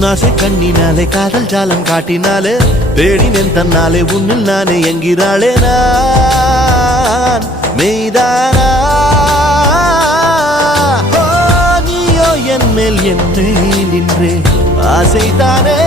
உன்னாசை கண்ணினாலே காதல் ஜாலம் காட்டினாலே தேடினேன் தன்னாலே உன்னில் நானே என்கிறாளே நான் மெய்தானா நீயோ என் மேல் என்னே நின்றே ஆசைதானே